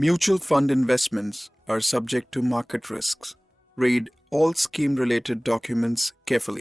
Mutual fund investments are subject to market risks. Read all scheme-related documents carefully.